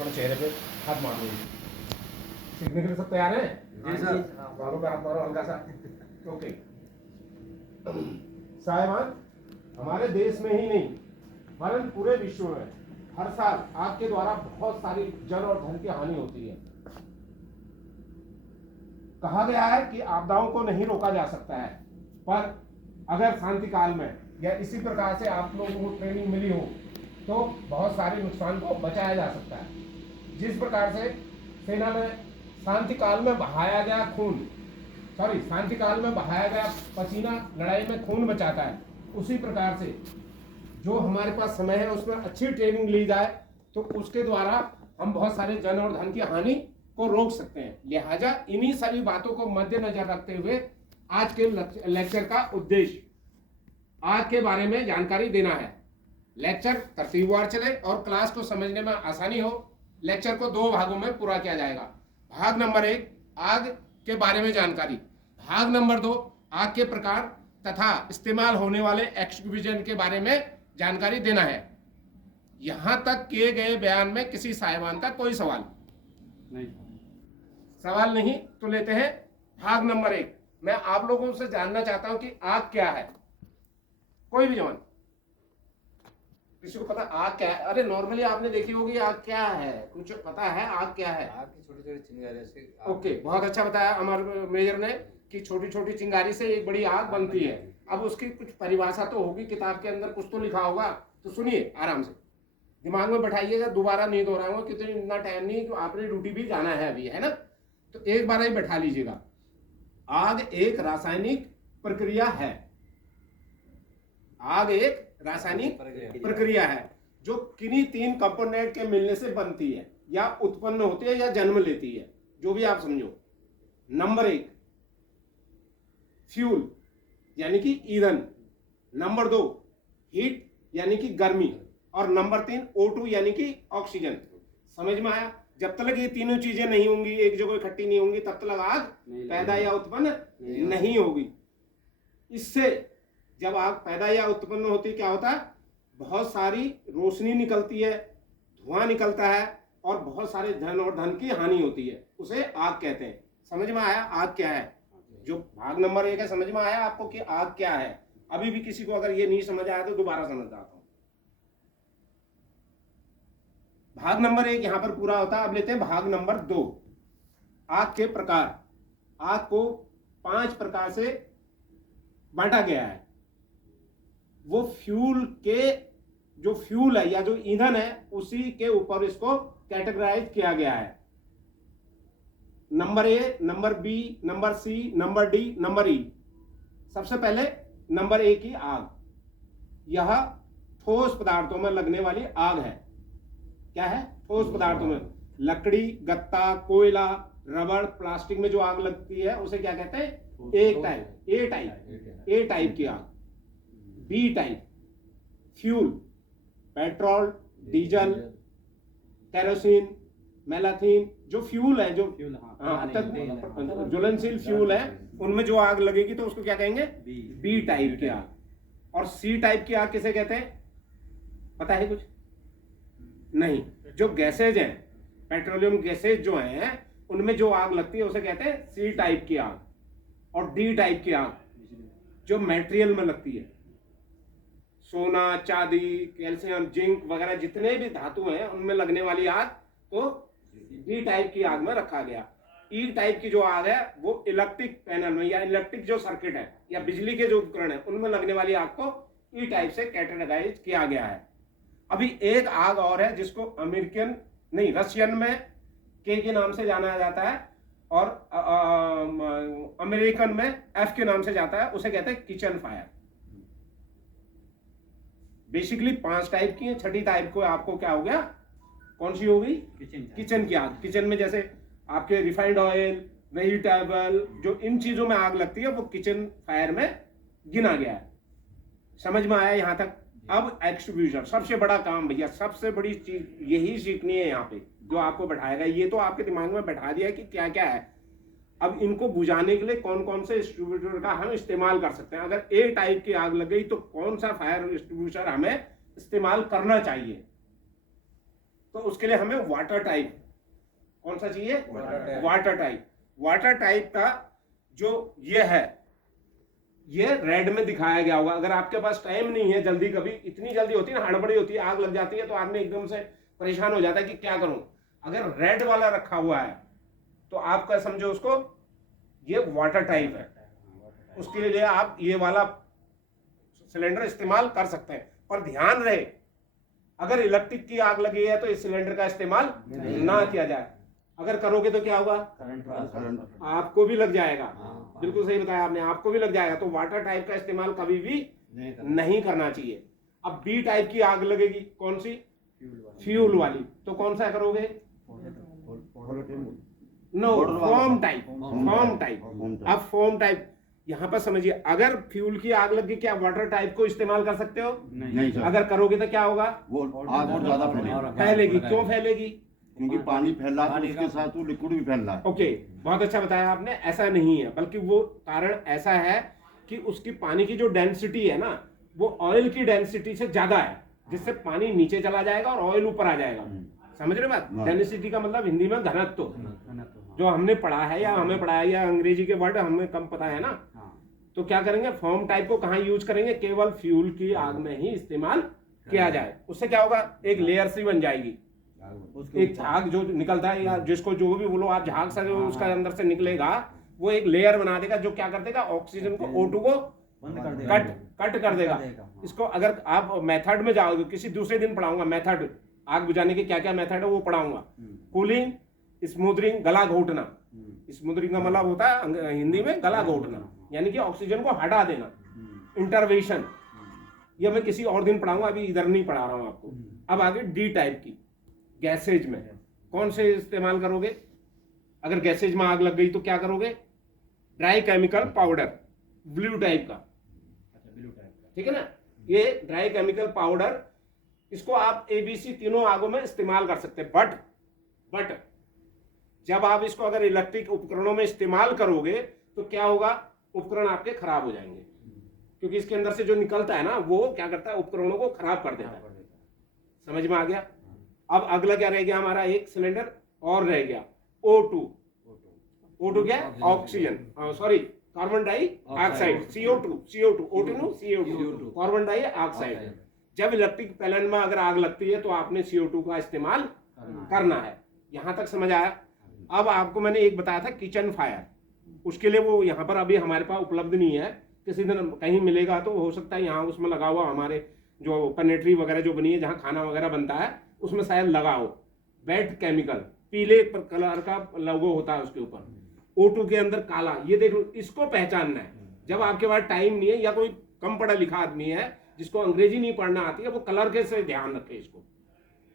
थोड़ा चेहरे पे हाथ मारो। सीखने के लिए सब तैयार हैं? जी सर। बालों पे हाथ मारो हल्का सा। ओके साहिबान, हमारे देश में ही नहीं वरन पूरे विश्व में हर साल आग के द्वारा बहुत सारी जन और धन की हानि होती है। कहा गया है कि आपदाओं को नहीं रोका जा सकता है, पर अगर शांति काल में या इसी प्रकार से आप लोगों को ट्रेनिंग मिली हो तो बहुत सारे नुकसान को बचाया जा सकता है। जिस प्रकार से सेना में शांति काल में बहाया गया शांति काल में बहाया गया पसीना लड़ाई में खून बचाता है, उसी प्रकार से जो हमारे पास समय है उसमें अच्छी ट्रेनिंग ली जाए तो उसके द्वारा हम बहुत सारे जन और धन की हानि को रोक सकते हैं। लिहाजा इन्हीं सभी बातों को मद्देनजर रखते हुए आज के लेक्चर का उद्देश्य आग के बारे में जानकारी देना है। लेक्चर तरतीबवार चले और क्लास को समझने में आसानी हो। लेक्चर को 2 भागों में पूरा किया जाएगा। भाग नंबर 1 आग के बारे में जानकारी, भाग नंबर 2 आग के प्रकार तथा इस्तेमाल होने वाले एक्सटिंग्विशन के बारे में जानकारी देना है। यहां तक किए गए बयान में किसी साहिबान का कोई सवाल नहीं? सवाल नहीं तो लेते हैं भाग नंबर 1। मैं आप लोगों से जानना चाहता हूं कि आग क्या है। कोई भी जवान, किसी को पता आग क्या है? अरे नॉर्मली आपने देखी होगी आग क्या है, कुछ पता है आग क्या है? आग की छोटी छोटी चिंगारियों से ओके, बहुत अच्छा बताया हमारे मेजर ने कि छोटी छोटी चिंगारी से एक बड़ी आग बनती है। अब उसकी कुछ परिभाषा तो होगी, किताब के अंदर कुछ तो लिखा होगा, तो सुनिए आराम से, दिमाग में बैठाइएगा, दोबारा नहीं दोहराऊंगा क्योंकि इतना टाइम नहीं, तो आपने ड्यूटी भी जाना है अभी, है ना? तो एक बार ही बैठा लीजिएगा। आग एक रासायनिक प्रक्रिया है। आग एक रासायनिक प्रक्रिया है जो किन्हीं 3 कंपोनेंट के मिलने से बनती है या उत्पन्न होती है या जन्म लेती है, जो भी आप समझो। नंबर 1 फ्यूल यानी कि ईंधन, नंबर 2 हीट यानी कि गर्मी, और नंबर 3 O2 यानी कि ऑक्सीजन। समझ में आया? जब तक ये तीनों चीजें नहीं होंगी, एक जगह इकट्ठी नहीं होंगी, तब तक आग पैदा या उत्पन्न नहीं होगी। इससे जब आग पैदा या उत्पन्न होती क्या होता है? बहुत सारी रोशनी निकलती है, धुआं निकलता है और बहुत सारे धन और धन की हानि होती है, उसे आग कहते हैं। समझ में आया आग क्या है? जो भाग नंबर 1 है, समझ में आया आपको कि आग क्या है? अभी भी किसी को अगर ये नहीं समझ आया तो दोबारा समझाता हूं। भाग नंबर 1 यहां पर पूरा होता है। अब लेते हैं भाग नंबर 2, आग के प्रकार। आग को 5 प्रकार से बांटा गया है। वो फ्यूल के जो फ्यूल है या जो ईंधन है उसी के ऊपर इसको कैटेगराइज किया गया है। Number A, number B, number C, number D, number E. सबसे पहले नंबर 1 की आग। यह ठोस पदार्थों में लगने वाली आग है। क्या है? ठोस पदार्थों में। लकड़ी, गत्ता, कोयला, रबड़, प्लास्टिक में जो आग लगती है उसे क्या कहते हैं? ए टाइप की आग। B type fuel, petrol, diesel, kerosene, malathion, जो फ्यूल है, जो ज्वलनशील फ्यूल है, उनमें जो आग लगेगी तो उसको क्या कहेंगे? बी टाइप की आग। और सी टाइप की आग किसे कहते हैं? पता है कुछ? नहीं। जो गैसेज हैं, पेट्रोलियम गैसेज जो हैं, उनमें जो आग लगती है उसे कहते हैं सी टाइप की आग। और डी टाइप की आग जो मटेरियल में लगती है, सोना, चांदी, कैल्शियम, जिंक वगैरह जितने भी धातु हैं उनमें लगने वाली आग को डी टाइप की आग में रखा गया। ई टाइप की जो आग है वो इलेक्ट्रिक पैनल में या इलेक्ट्रिक जो सर्किट है या बिजली के जो उपकरण है उनमें लगने वाली आग को ई टाइप से कैटेगराइज किया गया है। अभी एक आग और है जिसको रशियन में के नाम से जाना जाता है और अमेरिकन में एफ के नाम से जाता है, उसे कहते हैं किचन फायर। बेसिकली 5 टाइप की है। छठी टाइप को आपको क्या हो गया? कौन सी होगी? किचन की आग। किचन में जैसे आपके रिफाइंड ऑयल, वेजिटेबल, जो इन चीजों में आग लगती है वो किचन फायर में गिना गया है। समझ में आया यहां तक? अब एक्सटिंग्विशर, सबसे बड़ा काम भैया, सबसे बड़ी चीज यही सीखनी है यहाँ पे, जो आपको बैठाएगा। ये तो आपके दिमाग में बैठा दिया कि क्या क्या है। अब इनको बुझाने के लिए कौन कौन से एक्सटिंग्विशर का हम इस्तेमाल कर सकते हैं। अगर ए टाइप की आग लग गई तो कौन सा फायर एक्सटिंग्विशर हमें इस्तेमाल करना चाहिए? तो उसके लिए हमें वाटर टाइप, कौन सा चाहिए? Water type. Water type. Water type का जो ये है, ये रेड में दिखाया गया होगा। अगर आपके पास टाइम नहीं है, जल्दी, कभी इतनी जल्दी होती है ना, हड़बड़ी होती है, आग लग जाती है, तो आदमी एकदम से परेशान हो जाता है कि क्या करूं। अगर रेड वाला रखा हुआ है तो आप क्या समझो उसको, ये वाटर टाइप है, उसके लिए आप ये वाला सिलेंडर इस्तेमाल कर सकते हैं। पर ध्यान रहे, अगर इलेक्ट्रिक की आग लगी है तो इस सिलेंडर का इस्तेमाल ना किया जाए। अगर करोगे तो क्या होगा? करंट आपको भी लग जाएगा। बिल्कुल सही बताया आपने, आपको भी लग जाएगा। तो वाटर टाइप का इस्तेमाल कभी भी नहीं करना चाहिए। अब बी टाइप की आग लगेगी, कौन सी? फ्यूल वाली। तो कौन सा करोगे? No, foam type. Foam type. अब फोम टाइप यहाँ पर समझिए, अगर फ्यूल की आग लग गई, क्या वाटर टाइप को इस्तेमाल कर सकते हो? नहीं सर, अगर करोगे तो क्या होगा? वो आग और ज्यादा फैलेगी। क्यों फैलेगी? क्योंकि पानी फैल रहा है तो उसके साथ वो लिक्विड भी फैल रहा है। ओके, बहुत अच्छा बताया आपने। ऐसा नहीं है, बल्कि वो कारण ऐसा है कि उसकी पानी की जो डेंसिटी है ना, वो ऑयल की डेंसिटी से ज्यादा है, जिससे पानी नीचे चला जाएगा और ऑयल ऊपर आ जाएगा। समझ रहे बात? डेंसिटी का मतलब हिंदी में घनत्व, जो हमने पढ़ा है या हमें पढ़ा है, या अंग्रेजी के वर्ड हमें कम पता है ना। तो क्या करेंगे, फोम टाइप को कहाँ यूज करेंगे? केवल फ्यूल की आग में ही इस्तेमाल किया जाए। उससे क्या होगा? एक लेयर सी बन जाएगी, एक झाग जो निकलता है, या जिसको जो भी बोलो आप, झाग सा जो उसका अंदर से निकलेगा, वो एक लेयर बना देगा, जो क्या कर देगा? ऑक्सीजन को, O2 को कट कर देगा। इसको अगर आप मेथड में जाओगे, किसी दूसरे दिन पढ़ाऊंगा मेथड, आग बुझाने के क्या क्या मेथड है वो पढ़ाऊंगा। कूलिंग, स्मूदरिंग, गला घोटना। स्मूदरिंग का मतलब होता है हिंदी में गला घोटना, यानी कि ऑक्सीजन को हटा देना। इंटरवेशन, ये मैं किसी और दिन पढ़ाऊंगा, अभी इधर नहीं पढ़ा रहा हूं आपको। अब आगे डी टाइप की, गैसेज में कौन से इस्तेमाल करोगे? अगर गैसेज में आग लग गई तो क्या करोगे? Dry chemical powder, blue type का, ठीक है ना? ये ड्राई केमिकल पाउडर, इसको आप ABC तीनों आगों में इस्तेमाल कर सकते हैं। बट जब आप इसको अगर इलेक्ट्रिक उपकरणों में इस्तेमाल करोगे तो क्या होगा? उपकरण आपके खराब हो जाएंगे, क्योंकि इसके अंदर से जो निकलता है ना, वो क्या करता है? उपकरणों को खराब कर देता है। समझ में आ गया? अब अगला क्या रह गया हमारा? एक सिलेंडर और रह गया, O2। O2 क्या? ऑक्सीजन, सॉरी, कार्बन डाई ऑक्साइड, CO2, CO2, कार्बन डाई ऑक्साइड। जब इलेक्ट्रिक पैनल में अगर आग लगती है तो आपने CO2 का इस्तेमाल करना है। यहां तक समझ आया? अब आपको मैंने एक बताया था किचन फायर, उसके लिए वो यहाँ पर अभी हमारे पास उपलब्ध नहीं है, किसी दिन कहीं मिलेगा तो हो सकता है यहाँ उसमें लगा हुआ, हमारे जो पेनेट्री वगैरह जो बनी है जहाँ खाना वगैरह बनता है उसमें शायद लगा हो। वेट केमिकल, पीले कलर का लोगो होता है उसके ऊपर, O2 के अंदर काला, ये देख लो, इसको पहचानना है। जब आपके पास टाइम नहीं है या कोई कम पढ़ा लिखा आदमी है जिसको अंग्रेजी नहीं पढ़ना आती है, वो कलर के से ध्यान रखे इसको।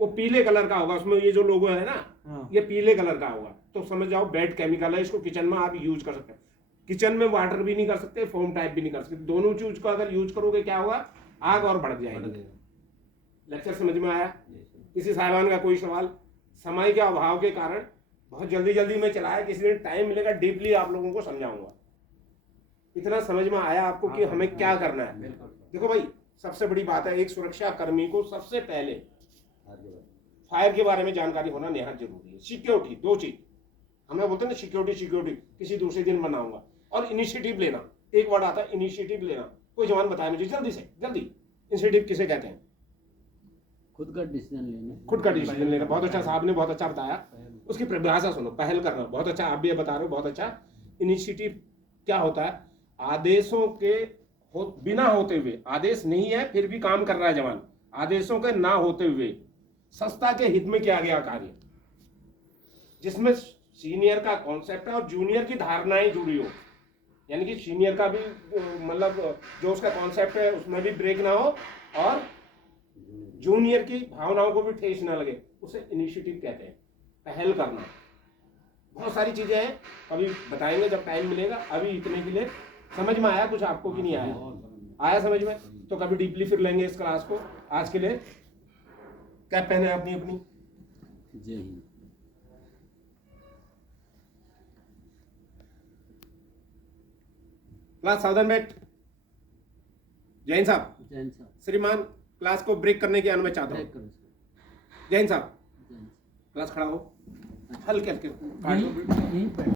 वो पीले कलर का होगा, उसमें ये जो लोगो है ना, ये पीले कलर का होगा, तो समझ जाओ बैड केमिकल है। इसको किचन में आप यूज कर सकते हैं। किचन में वाटर भी नहीं कर सकते, फोम टाइप भी नहीं कर सकते। दोनों चीज को अगर यूज करोगे क्या होगा? आग और बढ़ जाएगी। लेक्चर समझ में आया? किसी साहिबान का कोई सवाल? समय के अभाव के कारण बहुत जल्दी जल्दी में चलाया, किसी दिन टाइम मिलेगा डीपली आप लोगों को समझाऊंगा। इतना समझ में आया आपको कि हमें क्या करना है? देखो भाई, सबसे बड़ी बात है, एक सुरक्षा कर्मी को सबसे पहले फायर के बारे में जानकारी होना निहायत जरूरी है। सिक्योरिटी, दो चीज हमें बोलते हैं ना, सिक्योरिटी किसी दूसरे दिन बनाऊंगा। और इनिशिएटिव लेना, एक वर्ड आता है इनिशिएटिव लेना। कोई जवान बताया मुझे जल्दी से जल्दी, इनिशिएटिव किसे कहते हैं? खुद का डिसीजन लेना। खुद का डिसीजन लेना। बहुत अच्छा, साहब ने बहुत अच्छा बताया। उसकी परिभाषा सुनो, पहल करना। बहुत अच्छा, आप भी बता रहे हो, बहुत अच्छा। इनिशिएटिव क्या होता है? आदेशों के बिना होते हुए, आदेश नहीं है फिर भी काम कर रहा है जवान, आदेशों के ना होते हुए संस्था के हित में किया गया कार्य, जिसमें सीनियर का कॉन्सेप्ट है और जूनियर की धारणाएं जुड़ी हो। यानी कि सीनियर का भी मतलब जो उसका कॉन्सेप्ट है उसमें भी ब्रेक ना हो, और जूनियर की भावनाओं को भी ठेस ना लगे, उसे इनिशिएटिव कहते हैं, पहल करना। बहुत सारी चीजें हैं, कभी बताएंगे जब टाइम मिलेगा। अभी इतने के लिए समझ में आया कुछ आपको कि नहीं आया? आया समझ में? तो कभी डीपली फिर लेंगे इस क्लास को। आज के लिए कैप पहने अपनी अपनी। जय हिंद। क्लास सावधान बैठ। जैन साहब, जैन साहब, श्रीमान, क्लास को ब्रेक करने की अनुमति चाहता हूँ। ब्रेक करो सर। जैन साहब, क्लास खड़ा हो, हल्के हल्के काट दो। यहीं पे